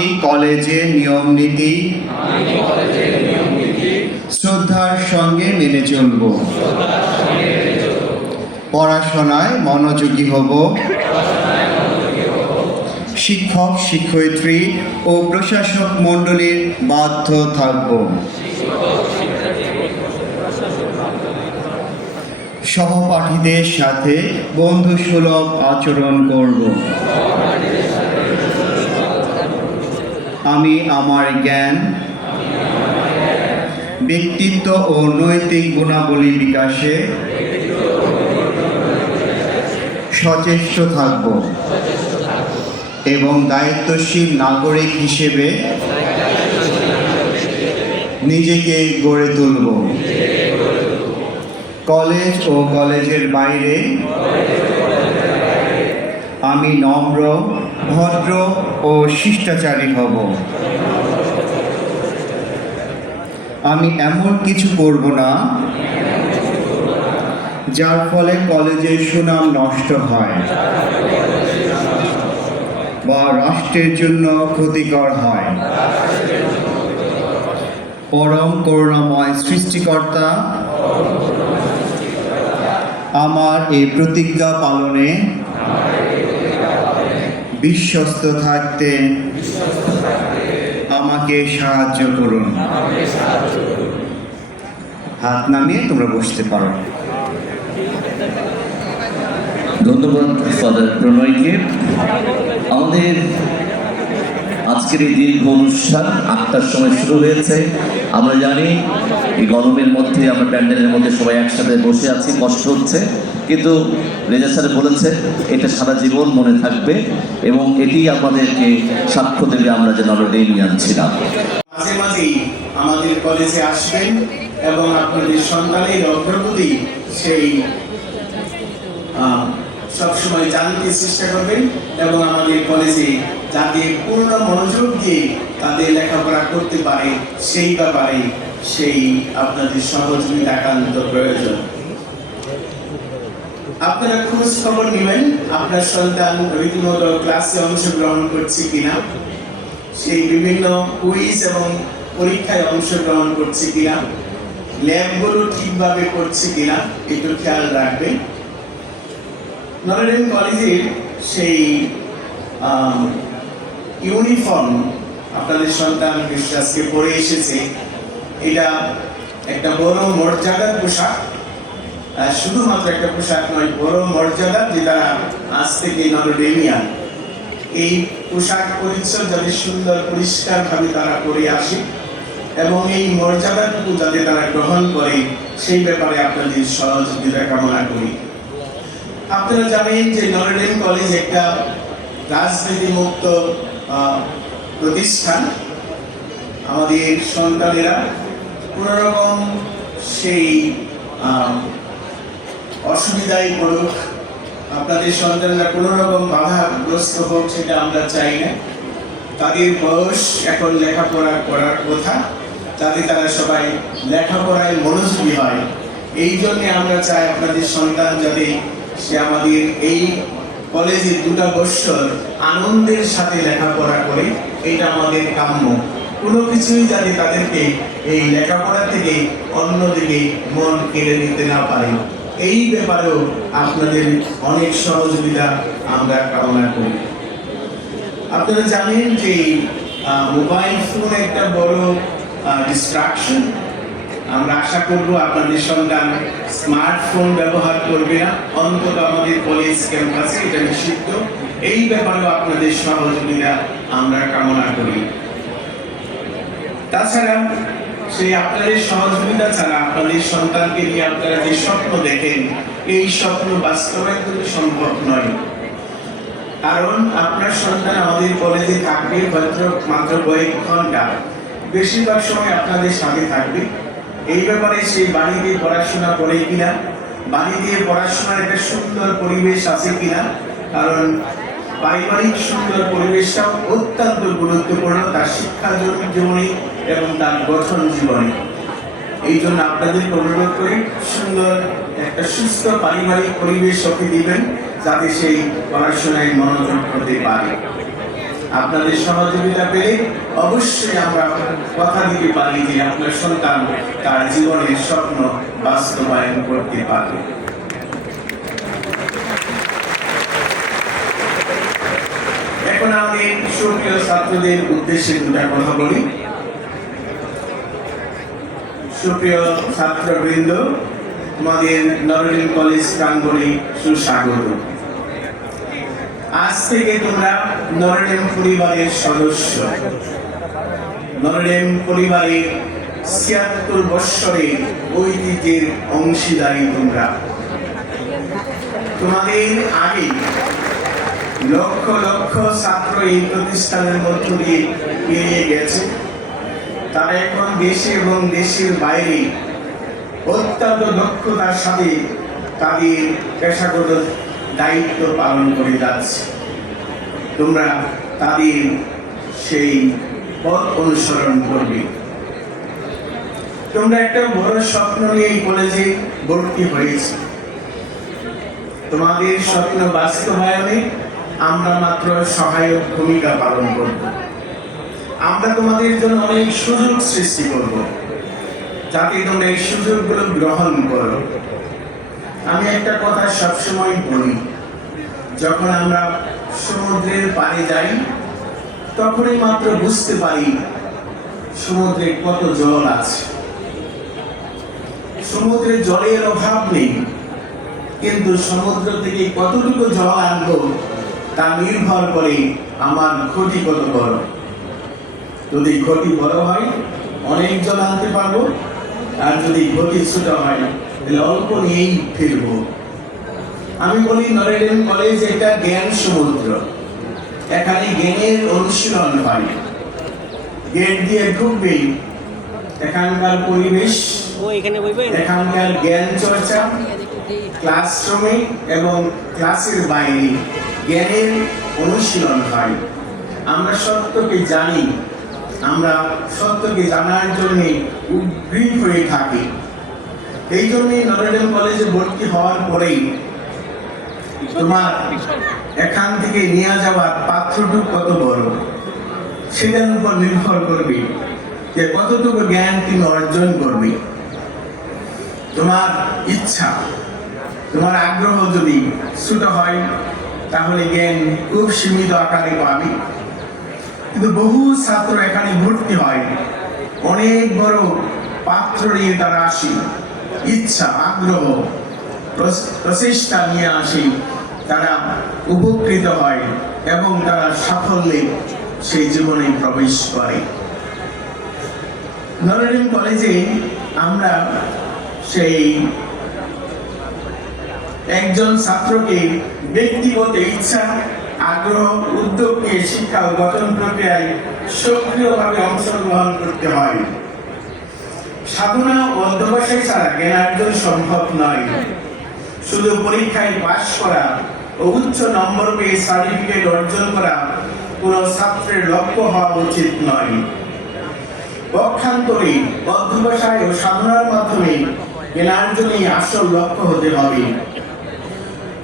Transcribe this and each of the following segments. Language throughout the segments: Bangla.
আমি কলেজের নিয়ম নীতি শ্রদ্ধার সঙ্গে মেনে চলব। পড়াশোনায় মনোযোগী হব। শিক্ষক শিক্ষয়িত্রী ও প্রশাসক মণ্ডলীর বাধ্য থাকব। সহপাঠীদের সাথে বন্ধুসুলভ আচরণ করব। আমি আমার জ্ঞান, ব্যক্তিত্ব ও নৈতিক গুণাবলী বিকাশে সচেষ্ট থাকব এবং দায়িত্বশীল নাগরিক হিসেবে নিজেকে গড়ে তুলব। কলেজ ও কলেজের বাইরে আমি নম্র, ভদ্র ও শিষ্টাচারী হব। আমি এমন কিছু করব না, যার ফলে কলেজের সুনাম নষ্ট হয় বা রাষ্ট্রের জন্য ক্ষতিকর হয়। পরম করুণাময় সৃষ্টিকর্তা, আমার এই প্রতিজ্ঞা পালনে বিশ্বস্ত থাকতে আমাকে সাহায্য করুন। হাত নামিয়ে তোমরা বসতে পারো। ধন্যবাদ, ফাদার প্রণয়কে। আমাদের আজকের এই দীর্ঘ অনুষ্ঠান আটটার সময় শুরু হয়েছে। আমরা জানি, এই গরমের মধ্যে আমরা প্যান্ডেলের মধ্যে সবাই একসাথে বসে আছি, কষ্ট হচ্ছে। কিন্তু রেজা স্যার বলেছে এটা সারা জীবন মনে থাকবে এবং এটি আমাদেরকে সাক্ষ্য দেবে আমরা যে নরডেমিয়ান ছিলাম। মাঝে মাঝেই আমাদের কলেজে আসবেন এবং আপনাদের সন্তানের অগ্রগতি সেই সবসময় জানতে চেষ্টা করবেন এবং আমাদের কলেজে যাতে পূর্ণ মনোযোগ দিয়ে তাদের লেখাপড়া করতে পারে, সেই ব্যাপারে সেই আপনাদের সহযোগিতা একান্ত প্রয়োজন। আপনারা খোঁজ খবর নেবেন, আপনার সন্তান রীতিমতো ক্লাসে অংশগ্রহণ করছে কিনা, সেই বিভিন্ন কুইজ এবং পরীক্ষায় অংশগ্রহণ করছে কিনা ল্যাবগুলো ঠিকভাবে করছে কিনা, একটু খেয়াল রাখবেন। নরেন কলেজের সেই ইউনিফর্ম আপনাদের সন্তান বিশ্বাসকে পরে এসেছে, এটা একটা বড় মর্যাদার পোশাক। শুধুমাত্র একটা পোশাক নয় বড় মর্যাদা যে তারা আজ থেকে নরডেমিয়ান এই পোশাক পরিচ্ছদ যাতে সুন্দর পরিষ্কার ভাবে তারা পরে আসে এবং এই মর্যাদাটুকু যাতে তারা গ্রহণ করে, সেই ব্যাপারে আপনাদের সহযোগিতা কামনা করি। আপনারা জানেন যে নরডেন কলেজ একটা রাজনীতি মুক্ত প্রতিষ্ঠান। আমাদের সন্তানেরা কোনো রকম সেই অসুবিধায় পড়ুক, আপনাদের সন্তানরা কোনো রকম বাধাগ্রস্ত হোক সেটা আমরা চাই না। তাদের বয়স এখন লেখাপড়া করার কথা যাতে তারা সবাই লেখাপড়ায় মনোযোগী হয়। এই জন্য আমরা চাই আপনাদের সন্তান যাতে সে আমাদের এই কলেজে দুটা বৎসর আনন্দের সাথে লেখাপড়া করে, এটা আমাদের কাম্য। কোনো কিছুই যাতে তাদেরকে এই লেখাপড়া থেকে অন্যদিকে মন কেড়ে নিতে না পারে। এই ব্যাপারেও আপনাদের অনেক সহযোগিতা আমরা কামনা করি। আপনারা জানেন যে মোবাইল ফোন একটা বড় ডিস্ট্রাকশন আমরা আশা করব আপনাদের সন্তান স্মার্টফোন ব্যবহার করবে না। অন্তত আমাদের কলেজ ক্যাম্পাসে এটা নিষিদ্ধ। এই ব্যাপারেও আপনাদের সহযোগিতা আমরা কামনা করি। তাছাড়া সেই আপনাদের সহযোগিতা ছাড়া আপনাদের সন্তানকে নিয়ে আপনারা যে স্বপ্ন দেখেন, এই স্বপ্ন বাস্তবায়ন কিন্তু সম্ভব নয়। কারণ আপনার সন্তান আমাদের কলেজে থাকবে মাত্র মাত্র কয়েক ঘণ্টা। বেশিরভাগ সময় আপনাদের সাথে থাকবে। এই ব্যাপারে সেই বাড়ি দিয়ে পড়াশোনা করে কিনা, বাড়ি দিয়ে পড়াশোনার একটা সুন্দর পরিবেশ আছে কিনা, কারণ পারিবারিক সুন্দর পরিবেশটাও অত্যন্ত গুরুত্বপূর্ণ। তার শিক্ষা জীবনে এবং তার গঠন জীবনে। এই জন্য আপনাদেরকে অনুরোধ করি, সুন্দর একটা সুস্থ পারিবারিক পরিবেশ ওকে দিবেন, যাতে সেই পড়াশোনায় মনোযোগ করতে পারে। আপনাদের সহযোগিতা পেলে অবশ্যই আমরা কথা দিতে পারি যে আপনার সন্তান তার জীবনের স্বপ্ন বাস্তবায়ন করতে পারবে। এখন আমি সুপ্রিয় ছাত্রদের উদ্দেশ্যে দুটা কথা বলি। সুপ্রিয় ছাত্রবৃন্দ তোমাদের নরডিন কলেজ প্রাঙ্গণে সুস্বাগত। আজ থেকে তোমরা নরডেম পরিবারের সদস্য। নরডেম পরিবারের ছিয়াত্তর বৎসরের ঐতিহ্যের অংশীদারী তোমরা। তোমাদের আগে লক্ষ লক্ষ ছাত্র এই প্রতিষ্ঠানের মধ্য দিয়ে পেরিয়ে গেছে। তারা এখন দেশে এবং দেশের বাইরে অত্যন্ত দক্ষতার সাথে তাদের পেশাগত দায়িত্ব পালন করে যাচ্ছে। তোমরা তাদের সেই পথ অনুসরণ করবে। তোমরা একটা বড় স্বপ্ন নিয়ে এই কলেজে ভর্তি হয়েছে। তোমাদের স্বপ্ন বাস্তবায়নে আমরা মাত্র সহায়ক ভূমিকা পালন করব। আমরা তোমাদের জন্য অনেক সুযোগ সৃষ্টি করব। যাতে তোমরা এই সুযোগগুলো গ্রহণ করো। আমি একটা কথা সবসময় বলি, যখন আমরা সমুদ্রের পাড়ে যাই, তখনই মাত্র বুঝতে পারি সমুদ্রে কত জল আছে। সমুদ্রে জলের অভাব নেই, কিন্তু সমুদ্র থেকে কতটুকু জল আনব, তা নির্ভর করে আমার ক্ষতি কত বড়। যদি ক্ষতি বড় হয় অনেক জল আনতে পারব। আর যদি ক্ষতি ছোট হয় তাহলে অল্প নিয়েই ফিরবো। আমি বলি নরেডেন কলেজ এটা জ্ঞান সমুদ্র। এখানে জ্ঞানের অনুশীলন হয়। গেট দিয়ে ঢুকবেই এখানকার পরিবেশ এখানকার জ্ঞান চর্চা ক্লাসরুমে এবং ক্লাসের বাইরে জ্ঞানের অনুশীলন হয়। আমরা সত্যকে জানি আমরা সত্যকে জানার জন্য উদ্গ্রীব হয়ে থাকি। এই জন্যই নরেডেম কলেজে ভর্তি হওয়ার পরেই তোমার এখান থেকে নিয়ে যাওয়ার পাত্রটুকু কত বড়? সেটার উপর নির্ভর করবে যে কতটুকু জ্ঞান তুমি অর্জন করবে। তোমার ইচ্ছা, তোমার আগ্রহ যদি ছোট হয়, তাহলে জ্ঞান খুব সীমিত আকারে পাবে। কিন্তু বহু ছাত্র এখানে ভর্তি হয়। অনেক বড় পাত্র নিয়ে তারা আসে। ইচ্ছা, আগ্রহ প্রচেষ্টা নিয়ে আসে। তারা উপকৃত হয় এবং তারা সাফল্যে সেই জীবনে প্রবেশ করে। নরডিম কলেজে আমরা সেই একজন ছাত্রকে ব্যক্তিগত ইচ্ছা আগ্রহ উদ্যোগ শিক্ষা ও গঠন প্রক্রিয়ায় সক্রিয়ভাবে অংশগ্রহণ করতে হয়। সাধনা ও অধ্যবসায় ছাড়া সম্ভব নয়। শুধু পরীক্ষায় করা ও উচ্চ নম্বর পেয়ে সার্টিফিকেট অর্জন করা কোনো ছাত্রের লক্ষ্য হওয়া উচিত নয়। পক্ষান্তরে অধ্যবসায় ও সাধনার মাধ্যমে জ্ঞানার্জনই আসল লক্ষ্য হতে হবে।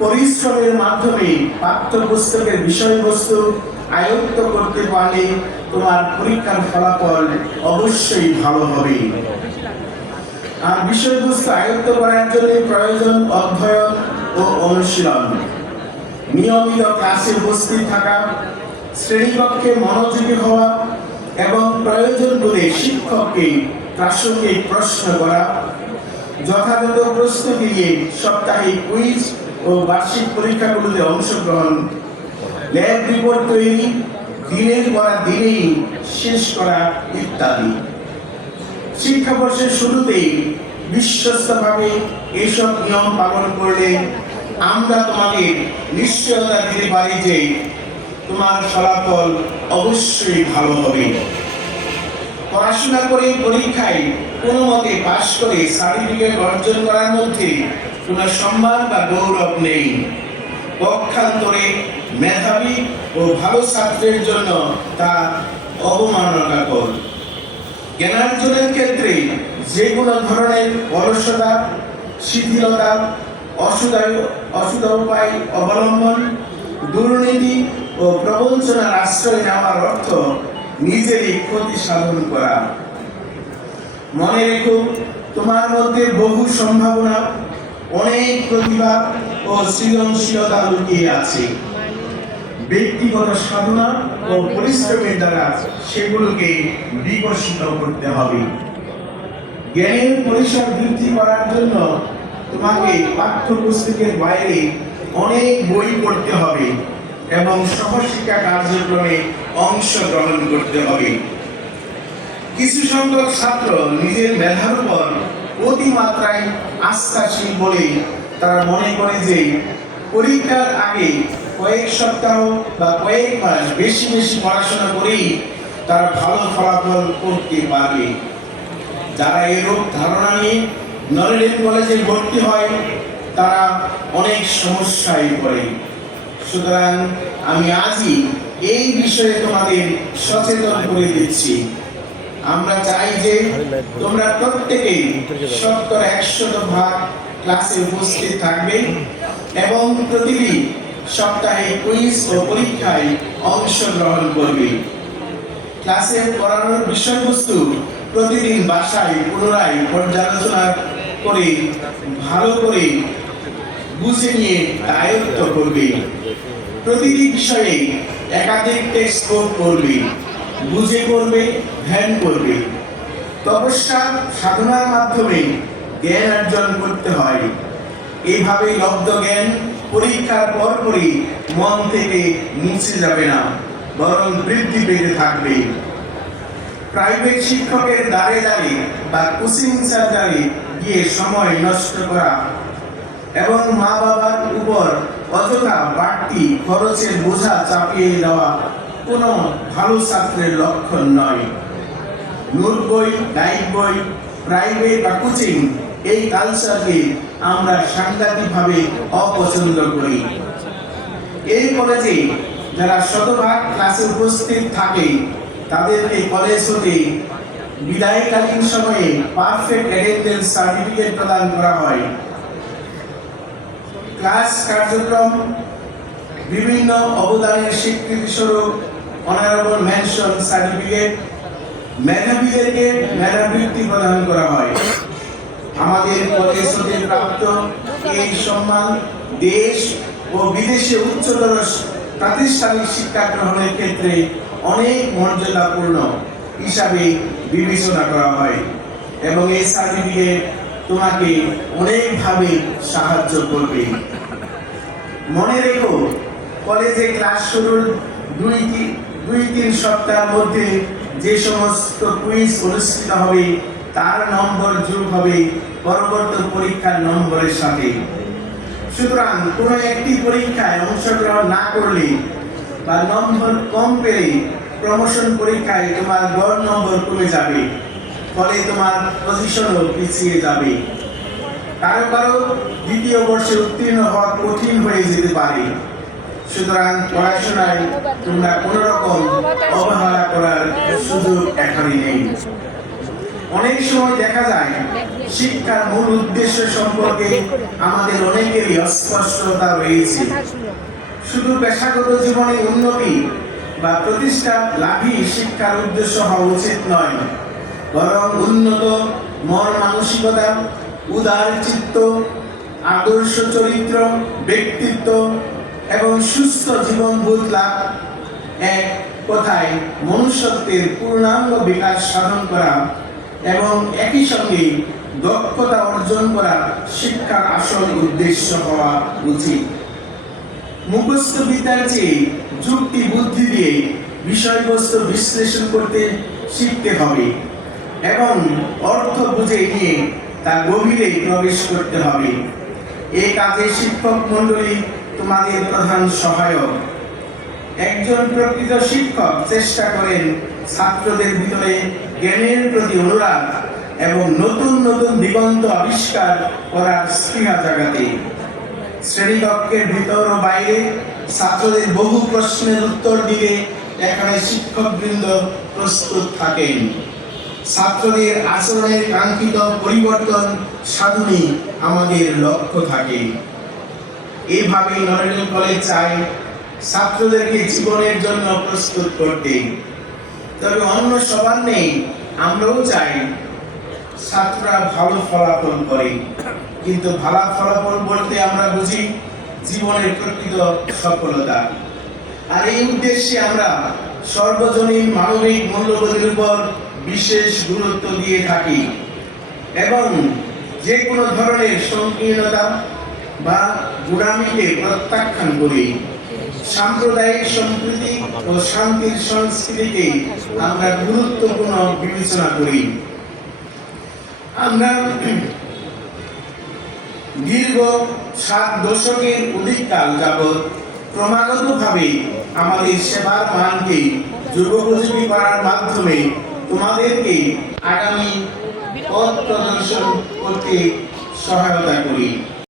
পরিশ্রমের মাধ্যমে পাঠ্যপুস্তকের বিষয়বস্তু আয়ত্ত করতে পারলে তোমার পরীক্ষার ফলাফল অবশ্যই ভালো হবে। আর বিষয়বস্তু আয়ত্ত করার জন্য প্রয়োজন অধ্যয়ন ও অনুশীলন। নিয়মিত ক্লাসে উপস্থিত থাকা, শ্রেণীকক্ষে মনোযোগী হওয়া এবং প্রয়োজন বলে শিক্ষককে প্রাসঙ্গিক প্রশ্ন করা, যথাযথ প্রস্তুতি নিয়ে সপ্তাহে কুইজ ও বার্ষিক পরীক্ষাগুলোতে অংশগ্রহণ ল্যাব রিপোর্ট তৈরি দিনের পর দিনেই শেষ করা ইত্যাদি। শিক্ষাবর্ষের শুরুতেই বিশ্বস্তভাবে এইসব নিয়ম পালন করলে আমরা তোমাকে নিশ্চয়তা দিতে পারি যে তোমার ফলাফল অবশ্যই ভালো হবে। পড়াশোনা করে পরীক্ষায় কোনো মতে পাশ করে সার্টিফিকেট অর্জন করার মধ্যে কোনো সম্মান বা গৌরব নেই। পক্ষান্তরে মেধাবী ও ভালো ছাত্রের জন্য তা অবমাননাকর। জ্ঞানার্জনের ক্ষেত্রে যে কোনো ধরনের অলসতা, শিথিলতা, অসুদায়, অসুদা উপায় অবলম্বন, দুর্নীতি ও প্রবঞ্চনার আশ্রয় নেওয়ার অর্থ নিজেরই ক্ষতি সাধন করা। মনে রেখো, তোমার মধ্যে বহু সম্ভাবনা অনেক প্রতিভা ও সৃজনশীলতা লুকিয়ে আছে। ব্যক্তিগত সাধনা ও পরিশ্রমের দ্বারা সেগুলোকে বিকশিত করতে হবে। জ্ঞানের পরিসর বৃদ্ধি করার জন্য তোমাকে পাঠ্যপুস্তকের বাইরে অনেক বই পড়তে হবে এবং সহশিক্ষা কার্যক্রমে অংশগ্রহণ করতে হবে। কিছু সংখ্যক ছাত্র নিজের মেধার উপর অতিমাত্রায় আস্থাশীল বলে তারা মনে করে যে পরীক্ষার আগে কয়েক সপ্তাহ বা কয়েক মাস বেশি বেশি পড়াশোনা করেই তারা ভালো ফলাফল করতে পারবে। যারা এরূপ ধারণা নিয়ে নলেন কলেজে ভর্তি হয়, তারা অনেক সমস্যায় পড়ে। সুতরাং আমি আজই এই বিষয়ে তোমাদের সচেতন করে দিচ্ছি। আমরা চাই যে তোমরা প্রত্যেকেই সত্তর, একশত ভাগ ক্লাসে উপস্থিত থাকবে এবং প্রতিদিন সপ্তাহে কুইজ ও পরীক্ষায় অংশগ্রহণ করবে। ক্লাসে পড়ানোর বিষয়বস্তু প্রতিদিন বাসায় পুনরায় পর্যালোচনা করে, ভালো করে বুঝে নিয়ে আয়ত্ত করবে। প্রতিটি বিষয়ে একাধিক টেক্সট করবে বুঝে করবে, ধ্যান করবে। তপস্যা সাধনার মাধ্যমে জ্ঞান অর্জন করতে হয়। এইভাবে লব্ধ জ্ঞান পরীক্ষার পরপরই মন থেকে মুছে যাবে না, বরং বৃদ্ধি পেতে থাকবে। প্রাইভেট শিক্ষকের দ্বারে দ্বারে বা কোচিং সেন্টারে গিয়ে সময় নষ্ট করা এবং মা বাবার উপর অযথা বাড়তি খরচের বোঝা চাপিয়ে দেওয়া কোনো ভালো ছাত্রের লক্ষণ নয়। নোট বই গাইড বই প্রাইভেট বা কোচিং, এই কালচারকে আমরা সাংঘাতিকভাবে অপছন্দ করি। এই কলেজে যারা শতভাগ ক্লাসে উপস্থিত থাকে তাদেরকে কলেজ হতে বিদায়কালীন সময়ে পারফেক্ট অ্যাটেন্ডেন্স সার্টিফিকেট প্রদান করা হয়। ক্লাস কার্যক্রম বিভিন্ন অবদানের স্বীকৃতি স্বরূপ অনারেবল মেনশন সার্টিফিকেট মেধাবীদেরকে মেধাবৃত্তি প্রদান করা হয়। আমাদের কলেজ প্রাপ্ত এই সম্মান দেশ ও বিদেশে উচ্চতর প্রাতিষ্ঠানিক শিক্ষা গ্রহণের ক্ষেত্রে অনেক মর্যাদাপূর্ণ হিসাবে বিবেচনা করা হয় এবং এই সার্টিফিকেট তোমাকে অনেকভাবে সাহায্য করবে। মনে রেখো, কলেজে ক্লাস শুরুর দুই কি- দুই তিন সপ্তাহের মধ্যে যে সমস্ত কুইজ অনুষ্ঠিত হবে, তার নম্বর যোগ হবে পরবর্তী পরীক্ষার নম্বরের সাথে। সুতরাং কোনো একটি পরীক্ষায় অংশগ্রহণ না করলে বা নম্বর কম পেলে প্রমোশন পরীক্ষায় তোমার গড় নম্বর কমে যাবে, ফলে তোমার পজিশনও পিছিয়ে যাবে। কারও কারও দ্বিতীয় বর্ষে উত্তীর্ণ হওয়া কঠিন হয়ে যেতে পারে। সুতরাং পড়াশোনায় তোমরা কোনো রকম অবহেলা করার সুযোগ এখানে নেই। অনেক সময় দেখা যায়, শিক্ষার মূল উদ্দেশ্য সম্পর্কে আমাদের অনেকেরই অস্পষ্টতা রয়েছে। শুধু পেশাগত জীবনে উন্নতি বা প্রতিষ্ঠা লাভই শিক্ষার উদ্দেশ্য হওয়া উচিত নয়। বরং উন্নত, মন মানসিকতা, উদার চিত্ত, আদর্শ চরিত্র, ব্যক্তিত্ব এবং সুস্থ জীবনবোধ লাভ এক কথায় মনুষ্যত্বের পূর্ণাঙ্গ বিকাশ সাধন করা এবং একই সঙ্গে দক্ষতা অর্জন করা শিক্ষার আসল উদ্দেশ্য হওয়া উচিত। মুখস্থ বিদ্যার চেয়ে যুক্তি বুদ্ধি দিয়ে বিষয়বস্তু বিশ্লেষণ করতে শিখতে হবে এবং অর্থ বুঝে নিয়ে তা গভীরে প্রবেশ করতে হবে। এই কাজে শিক্ষক মণ্ডলী তোমাদের প্রধান সহায়ক। একজন প্রকৃত শিক্ষক চেষ্টা করেন ছাত্রদের ভিতরে জ্ঞানের প্রতি অনুরাগ এবং নতুন নতুন দিগন্ত আবিষ্কার করার স্পৃহা জাগাতে। শ্রেণীকক্ষের ভিতর ও বাইরে ছাত্রদের বহু প্রশ্নের উত্তর দিতে এখানে শিক্ষকবৃন্দ প্রস্তুত থাকেন। ছাত্রদের আচরণের কাঙ্ক্ষিত পরিবর্তন সাধনই আমাদের লক্ষ্য থাকে। এইভাবে নরেন্দ্র কলেজ চায় ছাত্রদেরকে জীবনের জন্য প্রস্তুত করতে। তবে অন্য সবার নেই, আমরাও চাই ছাত্ররা ভালো ফলাফল করে। কিন্তু ভালো ফলাফল বলতে আমরা বুঝি জীবনের প্রকৃত সফলতা। আর এই উদ্দেশ্যে আমরা সর্বজনীন মানবিক মূল্যবোধের উপর বিশেষ গুরুত্ব দিয়ে থাকি। এবং যে কোনো ধরনের সংকীর্ণতা বা গুড়ামিকে প্রত্যাখ্যান করি। সাম্প্রদায়িক সম্প্রীতি ও শান্তির সংস্কৃতিকে আমরা গুরুত্বপূর্ণ বিবেচনা করি। আমরা দীর্ঘ সাত দশকের অধিককাল যাবৎ ক্রমাগতভাবে আমাদের সেবার মানকে যুগোপযোগী করার মাধ্যমে তোমাদেরকে আগামী পথ প্রদর্শন করতে সহায়তা করি।